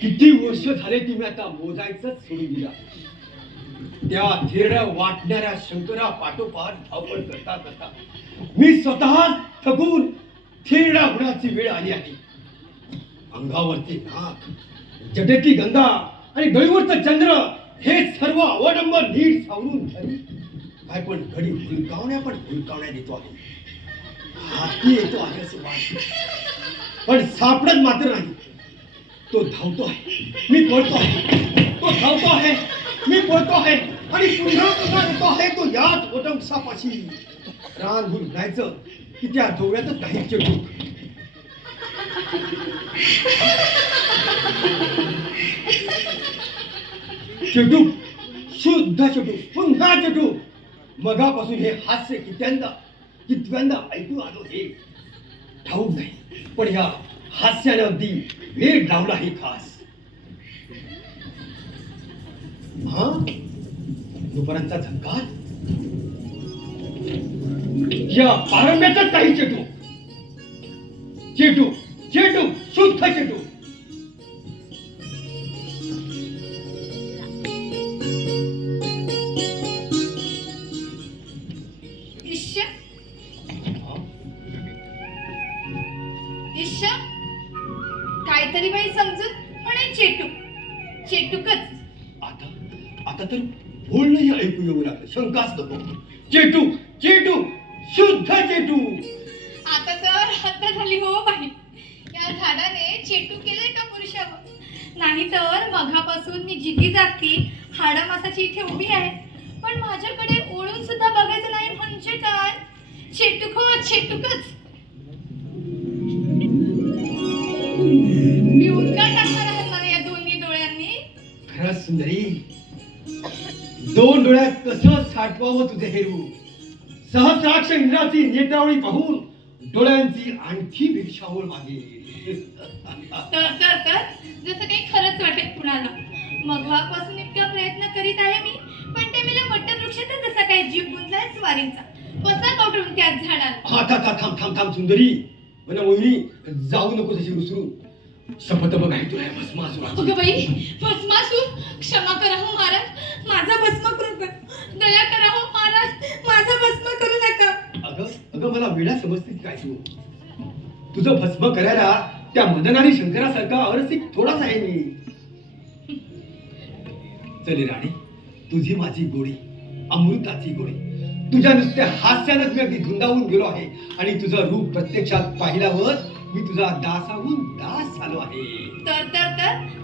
किती वर्ष झाले ती मी आता मोजायचंच सोडून दिला. त्या थेरड्या वाटणाऱ्या शंकरा पाठोपाठ धावपळ करता करता मी स्वतः थकून थेरडा होण्याची वेळ आली आहे. अंगावरती नाक, जटेतली गंगा आणि डोईवरचं चंद्र हे सर्व अवडंबर नीट सावरून घरी काय पण घडी हुलकावण्या देतो आहे. हाती येतो आहे असं वाटतं, पण सापडत मात्र नाही. तो धावतो आहे, मी पळतो आहे. तो धावतो आहे, मी पळतो आहे आणि पुन्हा पुन्हा येतो आहे तो याच ओटंसापाशी. रानभूल जायचं की त्या डोळ्यातच काही चटूक. चटूक, शुद्ध चटूक, पुन्हा चटूक. मगापासून हे हास्य कितव्यांदा ऐकू आलो हे ठाऊक नाही, पण या हास्याने अगदी वेळ लावला हे खास. हा दुपारांचा झंकार, या पारंब्याचाच काही चेटू चेटू चेटू शुद्ध चेटू. काहीतरी बाई समजून म्हणे चेटू चेटूकच. आता तर बोलणंही ऐकू येऊ लागलं, शंकाच नको. चेटू चेटू शुद्ध चेटू. आता तर हत्या झाली हो बाई. या झाडाने चेटू केलंय का पुरुषावर? नाही तर मघापासून मी जिगी जागती हाडा मासाची इथे उभी आहे, पण माझ्याकडे ओळून सुद्धा बघायचं नाही म्हणजे काय? चेटूकच चेटूकच. मी उद्गार टाकणार आहे मला या दोन्ही डोळ्यांनी. खरंच सुंदरी, दोन डोळ्यात कसं साठवावं तुझे हेरू. सहस्राक्ष इंद्राची नेत्रावळी पाहून डोळ्यांची आणखी भिक्षावळ मागे. तर जसं काही खरंच वाटेल कुणाला. मघापासून इतका प्रयत्न करीत आहे मी, पण ते मला वटवृक्षातच जसा काही जीव गुंतलाय स्वारींचा. कसा कवटून त्याच झाडाला. थांब थांब थांब सुंदरी, म्हणा मोहिनी, जाऊ नको तशी रुसरू. शपथ बघ आहे तुला भस्मासुराची. अगं बाई, भस्मासूर, क्षमा करा हो महाराज, माझा भस्म करू नका. दया करा हो महाराज, माझा भस्म करू नका. अगं मला वेळा समजते काय तू. तुझं भस्म करायला त्या मदनारी शंकरासारखा अरसिक थोडाच आहे मी. चले राणी, तुझी माझी गोडी, अमृताची गोडी. तुझ्या नुसत्या हास्यानंच मी अगदी धुंदावून गेलो आहे आणि तुझं रूप प्रत्यक्षात पाहिल्यावर मी तुझा दासाहून दास झालो आहे. तर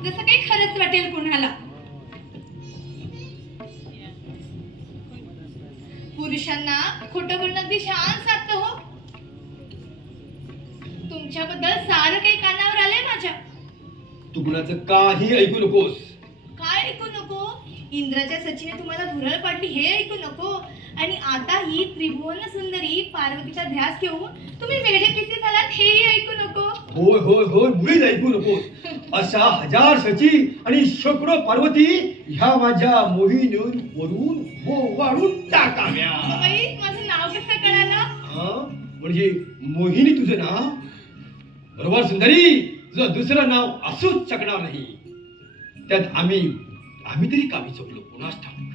जसं काही खरंच वाटेल कुणाला. पुरुषांना खोटं बोलणं अगदी शान साधतं हो. तुमच्याबद्दल सारं काही कानावर आलंय माझ्या. तू कुणाचं काही ऐकू नकोस. काय ऐकू नको? इंद्राच्या सचीने तुम्हाला भुरळ पाडली हे ऐकू नको. आणि आता ही त्रिभुवन सुंदरी पार्वतीचा ध्यास घेऊन तुम्ही वेडे किती झालात हेही ऐकू नको. होय होय होय, मुळीच ऐकू नकोस. अशा हजार सची आणि शेकडो पार्वती ह्या माझ्या मोहिनीवर वरून वाढून टाकाव्या. बाई, माझं नाव कसं कळालं? म्हणजे मोहिनी तुझं नाव? बरोबर सुंदरी, तुझं दुसरं नाव असूच शकणार नाही. त्यात आम्ही तरी कामी चुकलो कोणास ठाऊक.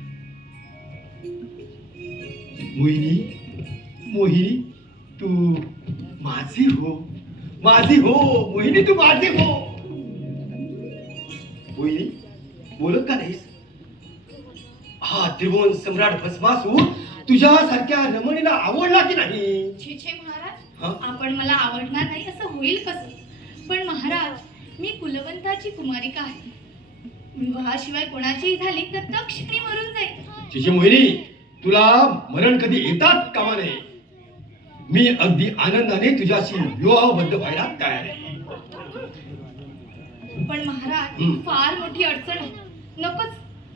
मोहिनी तू माझी हो मोहिनी, तू माझी हो. मोहिनी, बोलत का नाहीस? हा त्रिभुवन सम्राट भस्मासूर तुझ्यासारख्या रमणीला आवडला की नाही? छे महाराज, आपण मला आवडणार नाही असं होईल कसं? पण महाराज, मी कुलवंताची कुमारिका आहे. विवाहाशिवाय कोणाचीही झाली तर तक्षणी मरून जाईल. छे मोहिनी, तुला मरण कधी येतात कामा नये. मी अगदी आनंदाने तुझ्याशी विवाहबद्ध व्हायला तयार आहे. पण महाराज, फार मोठी अडचण आहे. नकोच,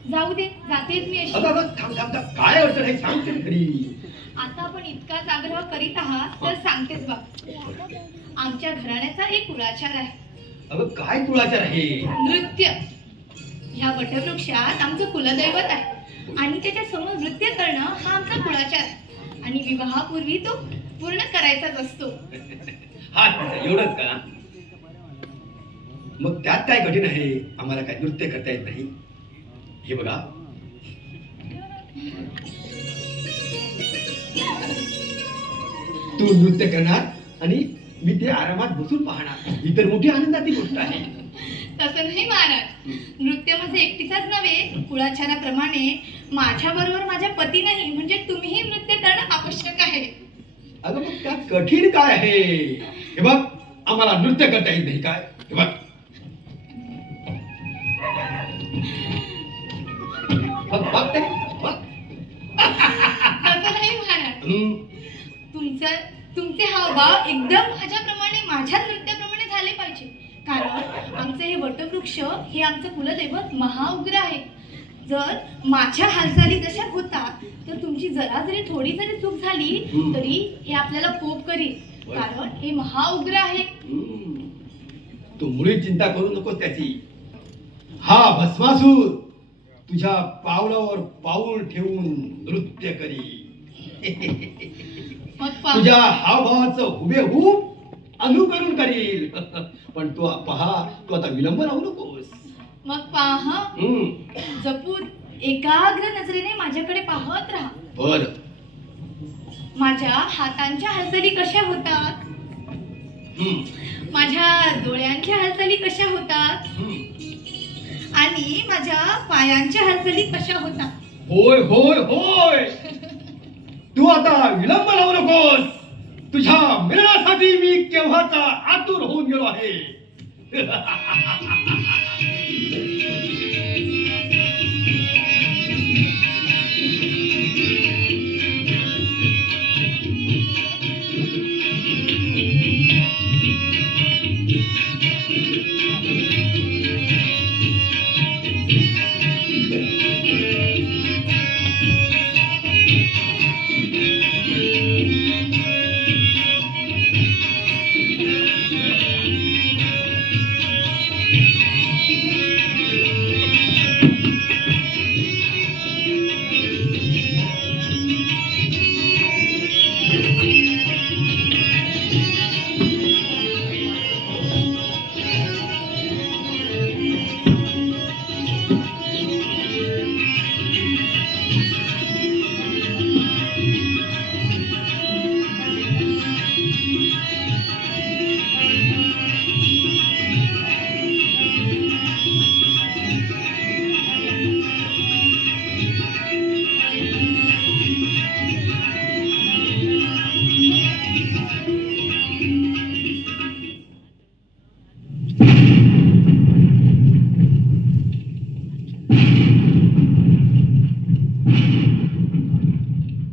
जाऊ दे, जातेच मी अशी. अगं अगं थांब थांब थांब. काय अडचण आहे सांग तरी खरी. आता आपण इतकाच आग्रह करीत आहात तर सांगतेच बा. आमच्या घराण्याचा एक कुळाचार आहे, अगं काय कुळाचार आहे? नृत्य. ह्या वटवृक्षात आमचं कुलदैवत आहे आणि त्याच्या समोर नृत्य करणं हा आमचा कुळाचार आहे आणि विवाहापूर्वी तो पूर्ण करायचाच असतो. हा एवढंच का? मग त्यात काय कठीण आहे? आम्हाला काय नृत्य करता येत नाही? हे बघा, तू नृत्य करणार आणि मी ते आरामात बसून पाहणार, ही तर मोठी आनंदाची गोष्ट आहे. तसं नाही महाराज, नृत्य माझं एकटीचाच नव्हे, कुळाचाराप्रमाणे माझ्या बरोबर माझ्या पतीनेही म्हणजे तुम्हीही नृत्य करणं आवश्यक आहे. अगं मग त्यात कठीण काय आहे? हे बघ, आम्हाला नृत्य करता येत नाही काय? हे बघ, बघ बघ ते, बघ. तसं नाही महाराज, हम्म. तुमचे हावभाव एकदम माझ्याप्रमाणे माझ्या नृत्याप्रमाणे झाले पाहिजे, कारण आमचे हे वटवृक्ष हे आमचं कुलदैवत महाउग्र आहे. जर माझ्या हालचाली जशा होतात तर तुमची जरा जरी थोडी जरी चूक झाली तरी हे आपल्याला कोप करील, कारण हे महाउग्र आहे. तू मुळी चिंता करू नकोस त्याची. हा भस्मासूर तुझ्या पावलावर पाऊल ठेवून नृत्य करी. मग तुझ्या हावभावाचं हुबेहूब अनुकरण करील. पण तू पहा, तू आता विलंब राहू नकोस. मग पहा, जपून एकाग्र नजरेने माझ्याकडे पाहत राहा. बर. माझ्या हातांच्या हालचाली कशा होतात, माझ्या डोळ्यांच्या हालचाली कशा होतात आणि माझ्या पायांच्या हालचाली कशा होतात. होय होय होय. तू आता विलंब लावू नकोस. तुझ्या मिलनासाठी मी केव्हाचा आतुर होऊन गेलो आहे.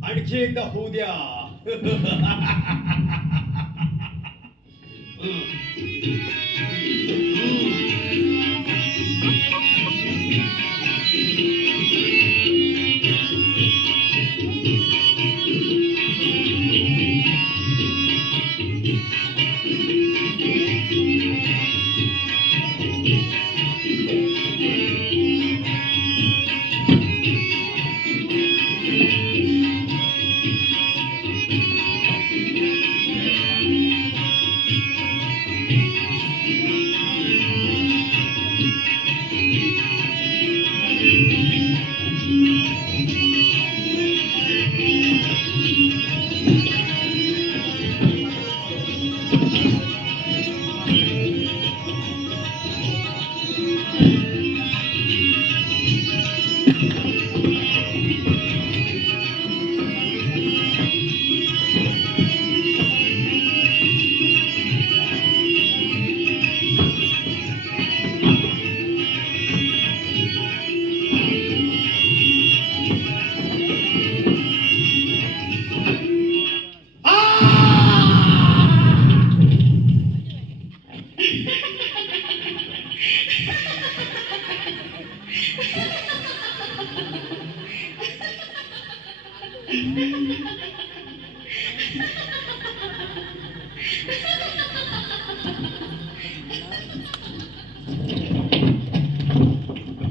आणखी एकदा होऊ द्या.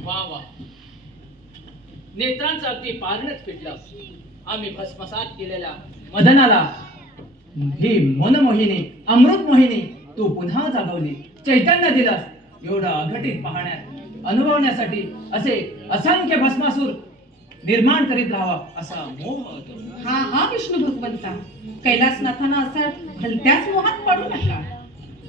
वा वा, नेत्रांचं अगदी पारणच फिटलं. आम्ही भस्मसात केलेल्या मदनाला ही मनमोहिनी, अमृत मोहिनी तू पुन्हा जागवली, चैतन्य दिलंस. एवढं अघटित पाहण्यात, अनुभवण्यासाठी असे असंख्य भस्मासूर निर्माण करीत राहावा असा मोह होतो. हा विष्णू भगवंता, कैलासनाथांना असा भलत्याच मोहात पडू नका.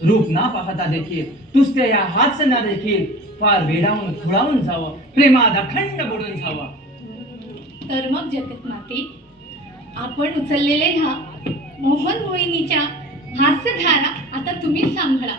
रूप ना पाहता देखील, तुझते या हास्यांना देखील फार वेडावून खुळावून जावं, प्रेमात अखंड बुडून जावं. तर मग जगन्नाथी, आपण उचललेले ह्या मोहन मोहिनीच्या हास्यधारा आता तुम्ही सांभाळा.